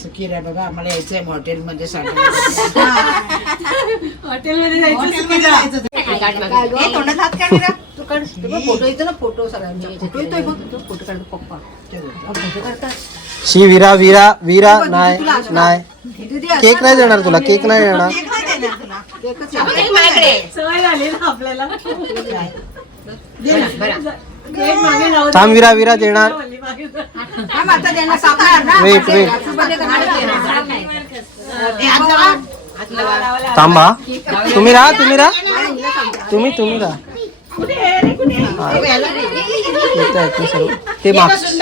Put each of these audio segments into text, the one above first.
सुखीर आहे बघा, आम्हाला यायचंय हॉटेलमध्ये तोंडात हात काढ तू काढ फोटो येतो ना, फोटो सगळ्यांचा फोटो येतोय बघ, फोटो काढ पप्पा फोटो काढतात. शी वीरा वीरा वीरा नाही नाही केक नाही देणार तुला, केक नाही देणार. थांब वीरा वीरा देणार. वेट वेट थांबा. तुम्ही राहा तुम्ही राहा तुम्ही राहा. येतं सर्व ते मागचं.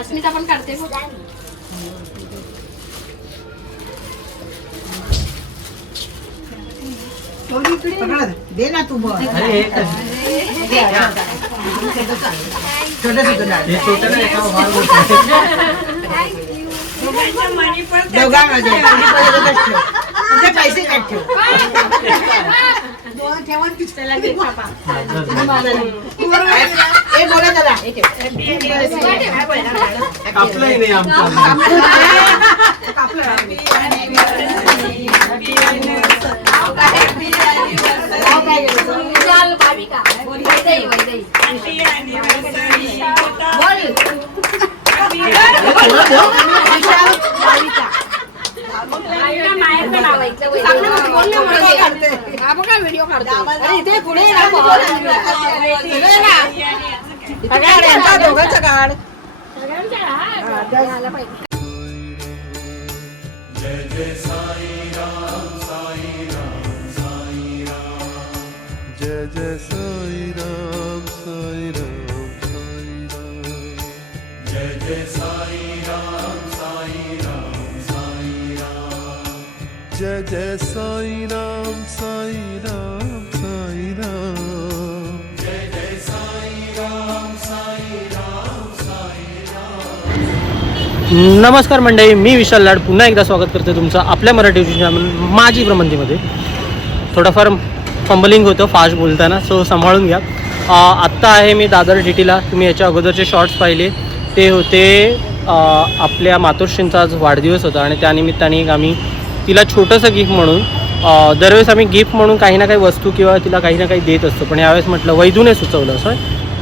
अस्मिता पण काढते दे ना तू बघ. पैसे काढ ठेव. बोला जरा कापलंही नाही आमचं. व्हिडिओ काढतो दोघांचं काढ. जय जय साई राम साई राम साई राम. जय जय साई राम साई राम साई राम. जय जय साई राम साई राम साई राम. जय जय साई राम साई राम साई राम. जय जय साई राम साई राम साई राम. नमस्कार मंडळी, मी विशाल लाड पुन्हा एकदा स्वागत करतो तुमचं आपल्या मराठी चॅनल माझी भ्रमंतीमध्ये. थोडंफार फंबलिंग होतं फास्ट बोलताना, सो सांभाळून घ्या. आत्ता आहे मी दादर DTला. तुम्ही याच्या अगोदरचे शॉर्ट्स पाहिले ते होते. आपल्या मातोश्रींचा आज वाढदिवस होता आणि त्यानिमित्ताने आम्ही तिला छोटंसं गिफ्ट म्हणून दरवेळेस आम्ही गिफ्ट म्हणून काही ना काही वस्तू किंवा तिला काही ना काही देत असतो, पण यावेळेस म्हटलं वैदूने सुचवलं असं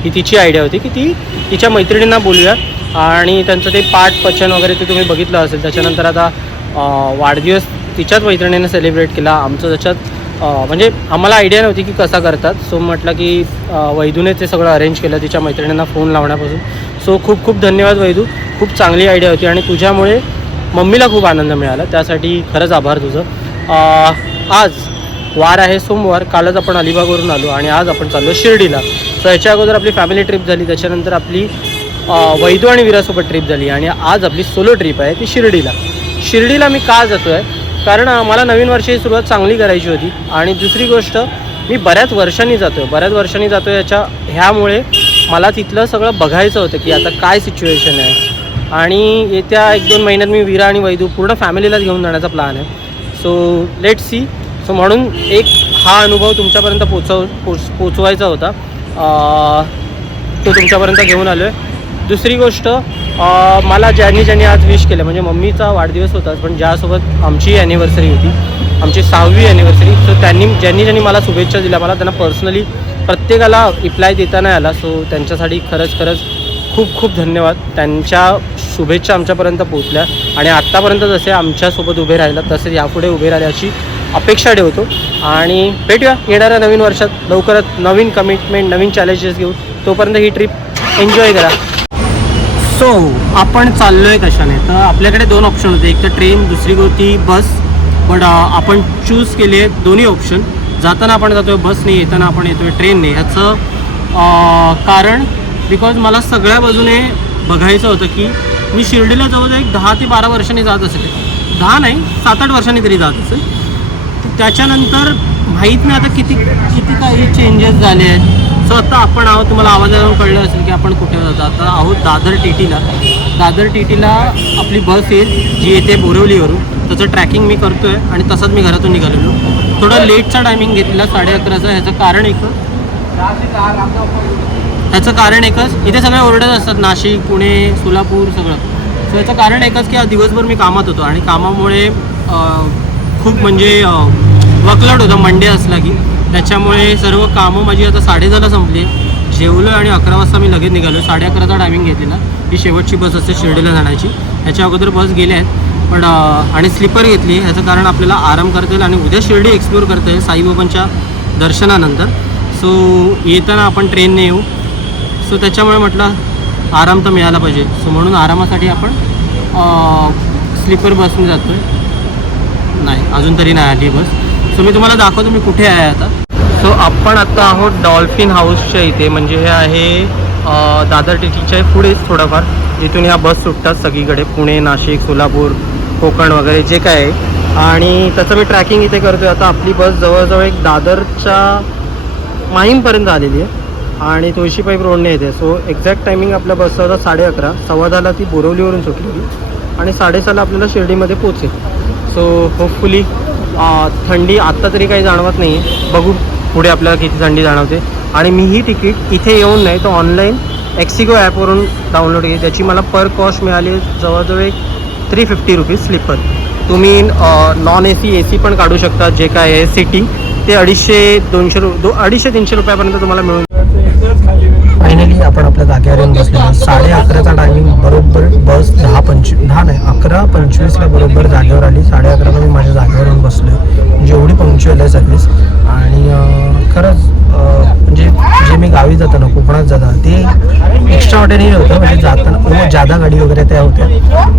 की तिची आयडिया होती की ती तिच्या मैत्रिणींना बोलूया आणि त्यांचं ते पाठ पचन वगैरे ते तुम्ही बघितलं असेल. त्याच्यानंतर आता वाढदिवस तिच्याच मैत्रिणीने सेलिब्रेट केला. आमचं त्याच्यात म्हणजे आम्हाला आयडिया नव्हती की कसा करतात, सो म्हटलं की वैदूने ते सगळं अरेंज केलं तिच्या मैत्रिणींना फोन लावण्यापासून. सो खूप खूप धन्यवाद वैदू, खूप चांगली आयडिया होती आणि तुझ्यामुळे मम्मीला खूप आनंद मिळाला, त्यासाठी खरंच आभार तुझं. आज वार आहे सोमवार. कालच आपण अलिबागवरून आलो आणि आज आपण चाललो शिर्डीला. सो याच्या अगोदर आपली फॅमिली ट्रिप झाली, त्याच्यानंतर आपली वैदू आणि वीरासोबत ट्रिप झाली आणि आज आपली सोलो ट्रिप आहे ती शिर्डीला. शिर्डीला मी का जातो आहे कारण मला नवीन वर्षाची सुरुवात चांगली करायची होती आणि दुसरी गोष्ट मी बऱ्याच वर्षांनी जातो आहे ह्यामुळे मला तिथलं सगळं बघायचं होतं की आता काय सिच्युएशन आहे. आणि येत्या 1-2 महिन्यात मी वीरा आणि वैदू पूर्ण फॅमिलीलाच घेऊन जाण्याचा प्लॅन आहे. So let see. सो म्हणून एक हा अनुभव तुमच्यापर्यंत पोचवायचा होता, तो तुमच्यापर्यंत घेऊन आलो आहे. दुसरी गोष्ट, मला ज्यांनी आज विश केलं म्हणजे मम्मीचा वाढदिवस होता, पण ज्यासोबत आमची ॲनिव्हर्सरी होती, आमची 6वी ॲनिव्हर्सरी, सो ज्यांनी मला शुभेच्छा दिल्या, मला त्यांना पर्सनली प्रत्येकाला रिप्लाय देता नाही आला. सो त्यांच्यासाठी खरंच खूप खूप धन्यवाद. त्यांच्या शुभेच्छा आमच्यापर्यंत पोहोचल्या आणि आत्तापर्यंत जसे आमच्यासोबत उभे राहिला तसे यापुढे उभे राहण्याची अपेक्षा ठेवतो आणि भेटूया येणाऱ्या नवीन वर्षात लवकरच. नवीन कमिटमेंट, नवीन चॅलेंजेस घेऊन. तोपर्यंत ही ट्रिप एन्जॉय करा. सो आपण चाललो आहे कशाने, तर आपल्याकडे 2 ऑप्शन होते, एक तर ट्रेन, दुसरी होती बस. बट आपण चूज केले दोन्ही ऑप्शन. जाताना आपण जातो आहे बसने, येताना आपण येतो आहे ट्रेनने. ह्याचं कारण बिकॉज मला सगळ्या बाजूने बघायचं होतं की मी शिर्डीला जवळजवळ एक 10 ते 12 वर्षांनी जात असेल. 10 नाही, 7-8 वर्षांनी तरी जात असेल. त्याच्यानंतर माहीत नाही आता किती काही चेंजेस झाले आहेत. सो आता आपण आहोत, तुम्हाला आवाजावरून कळलं असेल की आपण कुठे जातो. आता आहोत दादर टीटीला. दादर टीटीला आपली बस येईल जी येते बोरिवलीवरून. त्याचं ट्रॅकिंग मी करतो आहे आणि तसंच मी घरातून निघालेलो. थोडा लेटचा टायमिंग घेतलेला 11:30चा. ह्याचं कारण एकच इथे सगळे ओरडत असतात, नाशिक, पुणे, सोलापूर सगळं. सो याचं कारण एकच की दिवसभर मी कामात होतो आणि कामामुळे खूप म्हणजे वर्कलोड होता मंडे असला की. त्याच्यामुळे सर्व कामं माझी आता 10:30ला संपली. जेवलो आणि 11 वाजता मी लगेच निघालो. 11:30चा टायमिंग घेतलेला. ही शेवटची बस असते शिर्डीला जाण्याची. ह्याच्या अगोदर बस गेल्या आहेत पण आणि स्लीपर घेतली. ह्याचं कारण आपल्याला आराम करता येईल आणि उद्या शिर्डी एक्सप्लोर करता येईल साईबाबांच्या दर्शनानंतर. सो येताना आपण ट्रेनने येऊ. सो त्याच्यामुळे म्हटलं आराम तर मिळाला पाहिजे. सो म्हणून आरामासाठी आपण स्लीपर बसने जातो आहे. नाही अजून तरी नाही आली बस. सो मी तुम्हाला दाखवतो मी कुठे आहे आता. सो आपण आता आहोत डॉल्फिन हाऊसच्या इथे. म्हणजे हे आहे दादर टीटीच्या पुढेच थोडंफार, जिथून ह्या बस सुटतात सगळीकडे, पुणे, नाशिक, सोलापूर, कोकण वगैरे जे काय आहे. आणि त्याचं मी ट्रॅकिंग इथे करतो आहे. आता आपली बस जवळजवळ एक दादरच्या माहीमपर्यंत आलेली आहे आणि तुळशी पाईप रोडने येते. सो एक्झॅक्ट टायमिंग आपल्या बसचा होता 11:30. 11:15ला ती बोरिवलीवरून सुटलेली आणि 6:30ला आपल्याला शिर्डीमध्ये पोचेल. सो होपफुली थंडी आत्ता तरी काही जाणवत नाही. बघू पुढे आपल्याला किती थंडी जाणवते. आणि मी ही तिकीट इथे येऊन नाही तर ऑनलाईन एक्सिगो ॲपवरून डाउनलोड केली. त्याची मला पर कॉस्ट मिळाली जवळजवळ एक 350 रुपीज स्लीपर. तुम्ही नॉन AC AC पण काढू शकता. जे काय आहे सिटी ते 250-300 रुपयापर्यंत तुम्हाला मिळून. फायनली आपण आपल्या जागेवर येऊन बसलो. 11:30चा टायमिंग बरोबर. बस 11:25ला बरोबर जागेवर आली. 11:30ला मी माझ्या जागेवर येऊन बसलो आहे. म्हणजे एवढी पंक्च्युअल आहे सर्विस. आणि खरंच म्हणजे जे मी गावी जाताना कोकणात जाताना ते एक्स्ट्रा ऑर्डिनरी होतं. म्हणजे जाताना जादा गाडी वगैरे त्या होत्या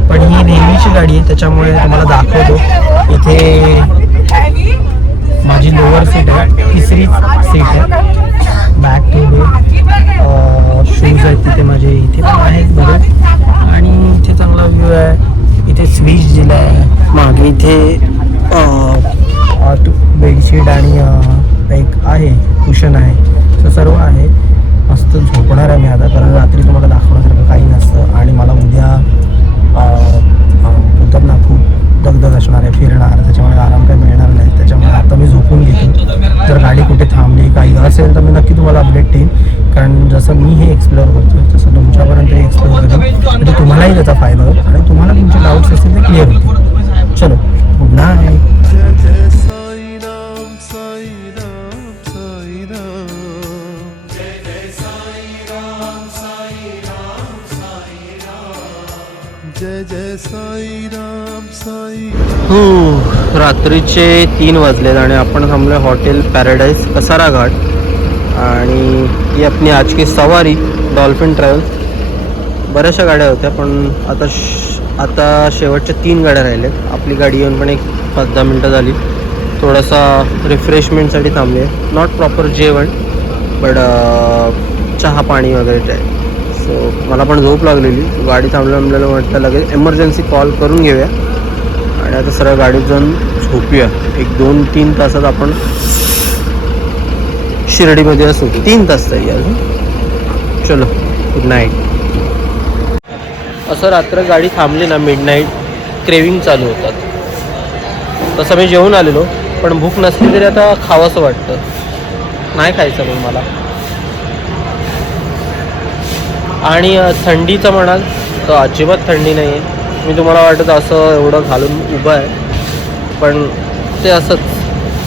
पण ही नेहमीची गाडी आहे. त्याच्यामुळे तुम्हाला दाखवतो. इथे माझी लोअर सीट आहे, 3री सीट आहे. बॅक टू शूज आहेत तिथे माझे. इथे पण आहेत बरेच आणि इथे चांगला व्ह्यू आहे. इथे स्विच दिला आहे. मागे इथे बेडशीट आणि एक आहे कुशन आहे. तर सर्व आहे. मस्त झोपणार आहे मी आता, कारण रात्री तुम्हाला दाखवण्यासारखं काही नसतं. आणि मला उद्या बोलतात ना खूप दगदग असणार आहे, फिरणार, त्याच्यामुळे आराम काही मिळणार नाही. त्याच्यामुळे आता मी झोपून घेतो. जर गाडी कुठे थांबली काही असेल तर मी नक्की तुम्हाला अपडेट देईन. कारण जसं मी हे एक्सप्लोअर करतो तसं तुमच्यापर्यंत हे एक्सप्लोअर करेन. म्हणजे तुम्हालाही त्याचा फायदा होईल आणि तुम्हाला तुमचे डाऊट्स असतील ते क्लिअर होतील. चलो गुड नाईट. जय जय साई राम साई राम साई राम. जय जय साई राम साई राम साई राम. जय जय साई राम साई. रात्रीचे 3 वाजलेत आणि आपण थांबलो हॉटेल पॅराडाईज कसारा घाट. आणि ही आपली आज की सवारी डॉल्फिन ट्रॅव्हल. बऱ्याचशा गाड्या होत्या पण आता शेवटच्या 3 गाड्या राहिल्यात. आपली गाडी येऊन पण एक 5-10 मिनटं झाली. थोडासा रिफ्रेशमेंटसाठी थांबली आहे. नॉट प्रॉपर जेवण बट चहा पाणी वगैरे काय. सो मला पण झोप लागलेली. गाडी थांबल्याला म्हटलं लगेच एमर्जन्सी कॉल करून घेऊया आणि आता सरळ गाडीत जाऊन झोपूया. एक 2-3 तासात आपण शिर्डीमध्ये असू. 3 तास तरी अजून. चलो गुड नाईट. असं रात्र गाडी थांबली ना मिडनाईट क्रेविंग चालू होतात. तसं मी जेवून आलेलो पण भूक नसली तरी आता खावंसं वाटतं. नाही खायचं पण मला. आणि थंडीचं म्हणाल तर अजिबात थंडी नाही आहे. मी तुम्हाला वाटत असं एवढं घालून उभं आहे पण ते असंच.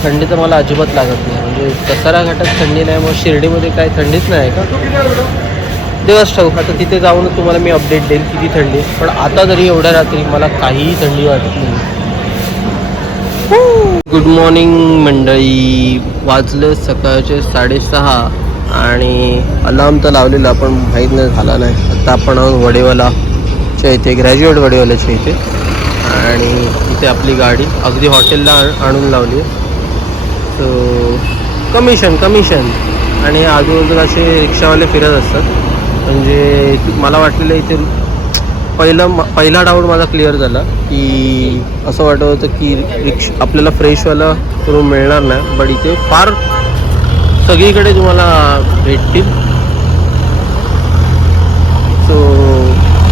थंडी तर मला अजिबात लागत नाही. म्हणजे कसारा घाटात थंडी नाही मग शिर्डीमध्ये काय थंडीच नाही का? दिवस ठाऊक. आता तिथे जाऊन तुम्हाला मी अपडेट देईन किती थंडी आहे. पण आता तरी एवढ्या रात्री मला काहीही थंडी वाटत नाही. गुड मॉर्निंग मंडळी. वाजले सकाळचे 6:30 आणि अलार्म तर लावलेला पण माहीत नाही झाला नाही. आता आपण वडेवालाच्या इथे, ग्रॅज्युएट वडेवालाच्या इथे, आणि इथे आपली गाडी अगदी हॉटेलला आणून लावली आहे. सो कमिशन आणि आजूबाजूला असे रिक्षावाले फिरत असतात. म्हणजे मला वाटलेलं इथे पहिला डाऊट माझा क्लिअर झाला की असं वाटत होतं की आपल्याला फ्रेशवाला रूम मिळणार नाही, बट इथे फार सगळीकडे तुम्हाला भेटतील. सो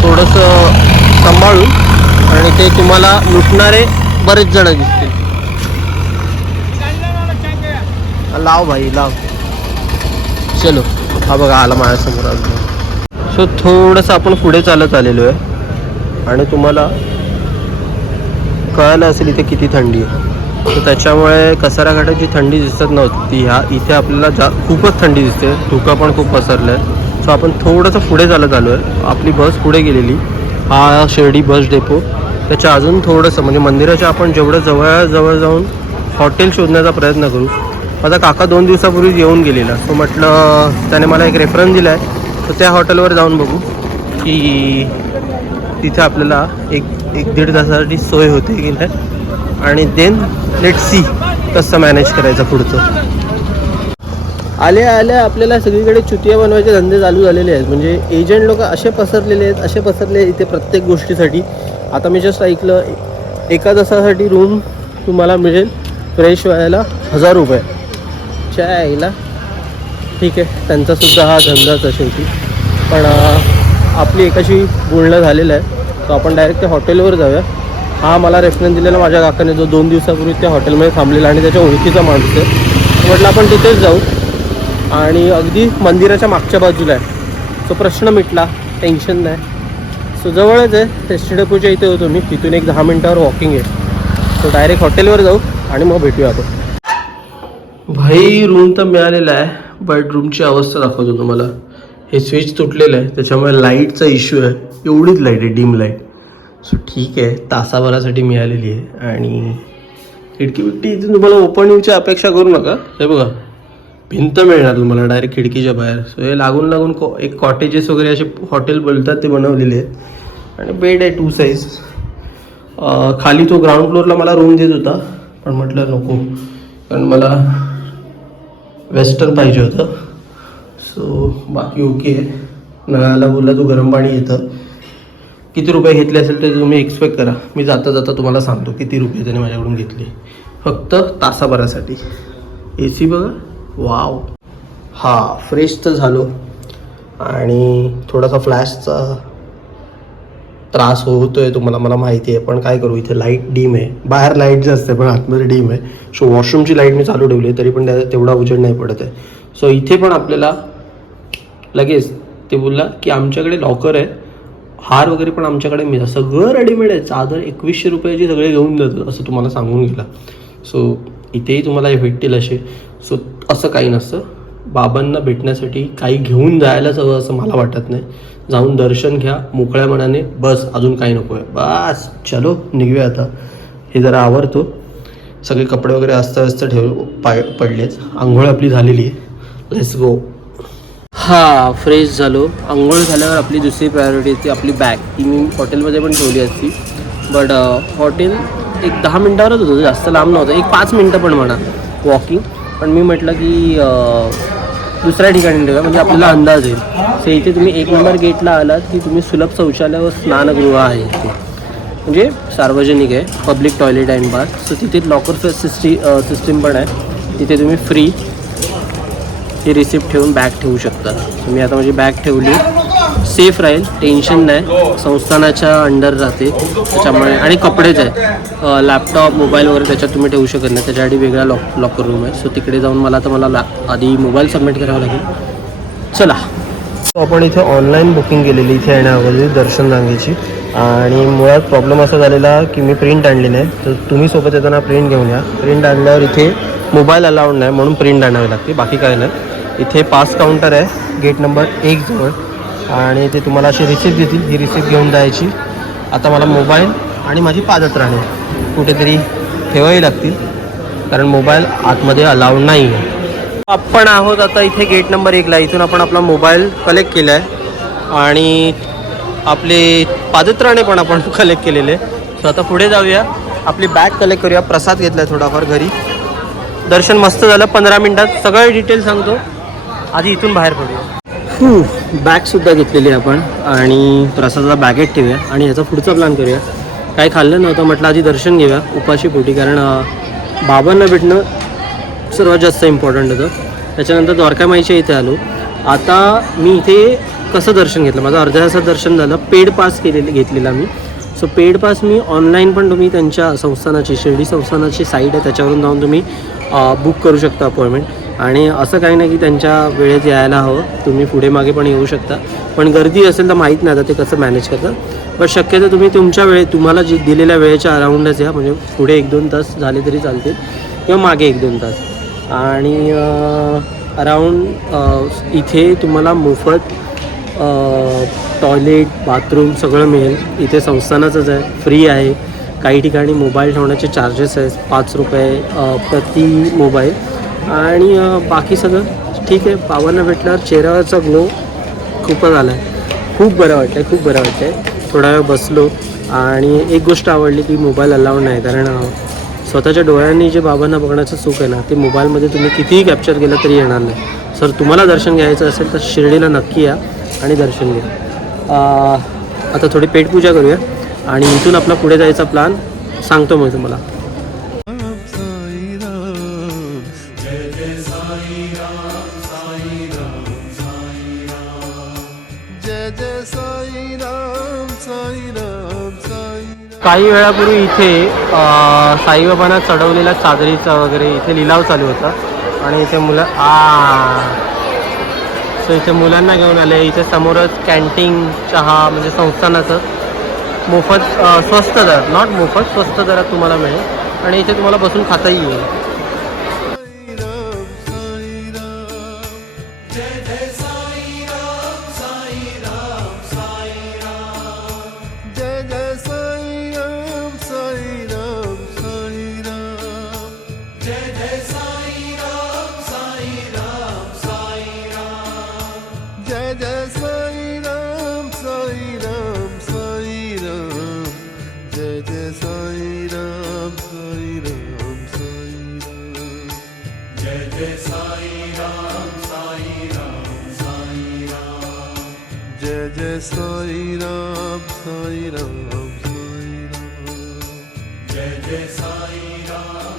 थोडंसं सांभाळून, आणि ते तुम्हाला लुटणारे बरेच जण दिसतील. लाव भाई लाव. चलो, हा बघा आला माझ्यासमोर अजून. सो थोडंसं आपण पुढे चालत आलेलो आहे आणि तुम्हाला कळालं असेल इथे किती थंडी आहे. तर त्याच्यामुळे कसारा घाटाची थंडी दिसत नव्हती, इथे आपल्याला खूपच थंडी दिसते. धुका पण खूप पसरलं आहे. सो आपण थोडंसं पुढे चालत आलो आहे. आपली बस पुढे गेलेली, हा शिर्डी बस डेपो. त्याच्या अजून थोडंसं म्हणजे मंदिराच्या आपण जेवढं जवळ जाऊन हॉटेल शोधण्याचा प्रयत्न करू. माझा काका 2 दिवसापूर्वीच येऊन गेलेला. सो म्हटलं त्याने मला एक रेफरन्स दिला आहे, तर त्या हॉटेलवर जाऊन बघू की तिथे आपल्याला एक 1-1.5 तासासाठी सोय होते की नाही, आणि देन लेट सी कसं मॅनेज करायचं पुढचं. आल्या आपल्याला सगळीकडे चुतिया बनवायचे धंदे चालू झालेले आहेत. म्हणजे एजंट लोक असे पसरलेले आहेत इथे प्रत्येक गोष्टीसाठी. आता मी जस्ट ऐकलं 1 तासासाठी रूम तुम्हाला मिळेल फ्रेश व्हायला 1000 रुपये. यायला ठीक आहे, त्यांचासुद्धा हा धंदाच अशी होती. पण आपली एकाशी बोलणं झालेलं आहे, तर आपण डायरेक्ट त्या हॉटेलवर जाऊया. हा मला रेफरन्स दिलेला माझ्या काकाने, जो 2 दिवसापूर्वी त्या हॉटेलमध्ये थांबलेला आणि त्याच्या ओळखीचा माणूस आहे. म्हटलं आपण तिथेच जाऊ, आणि अगदी मंदिराच्या मागच्या बाजूला आहे. सो प्रश्न मिटला, टेन्शन नाही. सो जवळच आहे, एस टी डेपोच्या इथे होतो मी. तिथून एक 10 मिनटावर वॉकिंग आहे. सो डायरेक्ट हॉटेलवर जाऊ आणि मग भेटूया आपण. भाई रूम तर मिळालेला आहे, बट रूमची अवस्था दाखवतो तुम्हाला. हे स्विच तुटलेलं आहे, त्याच्यामुळे लाईटचा इश्यू आहे. एवढीच लाईट आहे, डिम लाईट. सो ठीक आहे, तासाभरासाठी मिळालेली आहे. आणि खिडकी इथे तुम्हाला ओपन व्ह्यूची अपेक्षा करू नका. हे बघा, भिंत मिळणार तुम्हाला डायरेक्ट खिडकीच्या बाहेर. सो हे लागून एक कॉटेजेस वगैरे असे हॉटेल बोलतात ते बनवलेले आहेत. आणि बेड आहे 2 साईज. खाली तो ग्राउंड फ्लोअरला मला रूम देत होता, पण म्हटलं नको, कारण मला वेस्टर्न पाहिजे होतं. सो बाकी ओके आहे. नळाला बोलला तो गरम पाणी येतं. किती रुपये घेतले असेल ते तुम्ही एक्सपेक्ट करा. मी जाता तुम्हाला सांगतो किती रुपये त्याने माझ्याकडून घेतले, फक्त तासाभरासाठी. ए सी बघा, वाव. हा फ्रेश तर झालो, आणि थोडासा फ्लॅशचा त्रास होतोय तुम्हाला, मला माहिती आहे. पण काय करू, इथे लाईट डीम आहे. बाहेर लाईट जे असते पण आतमध्ये डीम आहे. सो वॉशरूमची लाईट मी चालू ठेवली, तरी पण त्याचा तेवढा उजेड नाही पडत आहे. सो इथे पण आपल्याला लगेच ते बोलला की आमच्याकडे लॉकर आहे, हार वगैरे पण आमच्याकडे मिळतं, सगळं रेडीमेड आहे. चादर 2100 रुपयाची सगळे घेऊन जातो असं तुम्हाला सांगून गेला. सो इथेही तुम्हाला हे भेटतील असे. सो असं काही नसतं. बाबांना भेटण्यासाठी काही घेऊन जायलाच हवं असं मला वाटत नाही. जाऊन दर्शन घ्या मोकळ्या मनाने, बस. अजून काही नको आहे, बस. चलो निघूया आता. हे जरा आवरतो. सगळे कपडे वगैरे अस्ताव्यस्त पडलेच. आंघोळ आपली झालेली आहे. Let's go. हा फ्रेश झालो. आंघोळ झाल्यावर आपली दुसरी प्रायोरिटी ती आपली बॅग. ती मी हॉटेलमध्ये पण ठेवली असती, बट हॉटेल एक 10 मिनटावरच होतं, जास्त लांब नव्हतं. एक 5 मिनटं पण म्हणा वॉकिंग. पण मी म्हटलं की दुसऱ्या ठिकाणी ठेवा, म्हणजे आपल्याला अंदाज येईल. सो इथे तुम्ही 1 नंबर गेटला आलात की तुम्ही सुलभ शौचालय व स्नानगृह आहे इथे, म्हणजे सार्वजनिक आहे, public toilet and bar. So तिथे लॉकर सिस्टीम पण आहे. तिथे तुम्ही फ्री ही रिसिप्ट ठेवून बॅग ठेवू शकता. सो मी आता माझी बॅग ठेवली, सेफ राहील, टेन्शन नाही. संस्थानाच्या अंडर राहते त्याच्यामुळे. आणि कपडेच आहे, लॅपटॉप मोबाईल वगैरे त्याच्यात तुम्ही ठेवू शकत नाही, त्याच्यासाठी वेगळा लॉकर रूम आहे. सो तिकडे जाऊन मला आधी मोबाईल सबमिट करावा लागेल. चला. आपण इथे ऑनलाईन बुकिंग केलेली इथे येण्याअगोदर दर्शन रांगेची. आणि मुळात प्रॉब्लेम असा झालेला की मी प्रिंट आणली नाही, तर तुम्ही सोबत येताना प्रिंट घेऊन या. प्रिंट आणल्यावर इथे मोबाईल अलाउड नाही म्हणून प्रिंट आणावी लागते, बाकी काय नाही. इथे पास काउंटर आहे गेट नंबर 1 जवळ, आणि ते तुम्हाला अशी रिसिप्ट देतील. ही रिसिप्ट घेऊन जायची. आता मला मोबाईल आणि माझी पादत्राणे कुठेतरी ठेवावी लागतील, कारण मोबाईल आतमध्ये अलाउड नाही आहे. आपण आहोत आता इथे गेट नंबर 1ला. इथून आपण आपला मोबाईल कलेक्ट केला आहे आणि आपले पादत्राणे पण आपण कलेक्ट केलेले. सो आता पुढे जाऊया, आपली बॅग कलेक्ट करूया. प्रसाद घेतला आहे थोडाफार घरी. दर्शन मस्त झालं. 15 मिनिटात सगळं डिटेल सांगतो. आधी इथून बाहेर पडूया. बॅगसुद्धा घेतलेली आहे आपण आणि प्रसादाला बॅगेत ठेवूया आणि याचा पुढचा प्लॅन करूया. काही खाल्लं नव्हतं, म्हटलं आधी दर्शन घेऊया उपाशी पोटी, कारण बाबांना भेटणं सर्वात जास्त इम्पॉर्टंट होतं. त्याच्यानंतर द्वारकामाईच्या इथे आलो. आता मी इथे कसं दर्शन घेतलं, माझं अर्ध्या तासात दर्शन झालं. पेड पास घेतलेला मी. सो पेड पास मी ऑनलाईन पण तुम्ही त्यांच्या संस्थानाची, शिर्डी संस्थानाची साईट आहे त्याच्यावरून जाऊन तुम्ही बुक करू शकता अपॉइंटमेंट. आणि असं काही नाही की त्यांच्या वेळेत यायला हवं, तुम्ही पुढे मागे पण येऊ शकता. पण गर्दी असेल तर माहीत नाही आता ते कसं मॅनेज करतात. पण शक्यतो तुम्ही तुमच्या वेळेत, तुम्हाला जी दिलेल्या वेळेच्या अराऊंडच या, म्हणजे पुढे 1-2 तास झाले तरी चालतील किंवा मागे 1-2 तास. आणि अराऊंड इथे तुम्हाला मोफत टॉयलेट, बाथरूम सगळं मिळेल. इथे संस्थानाचंच आहे, फ्री आहे. काही ठिकाणी मोबाईल ठेवण्याचे चार्जेस आहेत, 5 रुपये प्रति मोबाईल. आणि बाकी सगळं ठीक आहे. बाबांना भेटल्यावर चेहऱ्यावरचा ग्लो खूपच आला आहे. खूप बरं वाटतं आहे, खूप बरं वाटतं आहे. थोडा वेळ बसलो आणि एक गोष्ट आवडली की मोबाईल अलाउड नाही, कारण स्वतःच्या डोळ्यांनी जे बाबांना बघण्याचं सुख आहे ना, ते मोबाईलमध्ये तुम्ही कितीही कॅप्चर केलं तरी येणार नाही. सर तुम्हाला दर्शन घ्यायचं असेल तर शिर्डीला नक्की या आणि दर्शन घ्या. आता थोडी पेटपूजा करूया आणि इथून आपला पुढे जायचा प्लॅन सांगतो मी तुम्हाला. काही वेळापूर्वी इथे साईबाबांना चढवलेल्या चादरीचा वगैरे इथे लिलाव चालू होता आणि इथे सो इथे मुलांना घेऊन आले. इथे समोरच कॅन्टीन, चहा म्हणजे संस्थानाचं मोफत, स्वस्त दरात, नॉट मोफत, स्वस्त दरात तुम्हाला मिळेल आणि इथे तुम्हाला बसून खाताही येईल. Sai Ram, Sai Ram, Sai Ram. Jai Jai Sai Ram.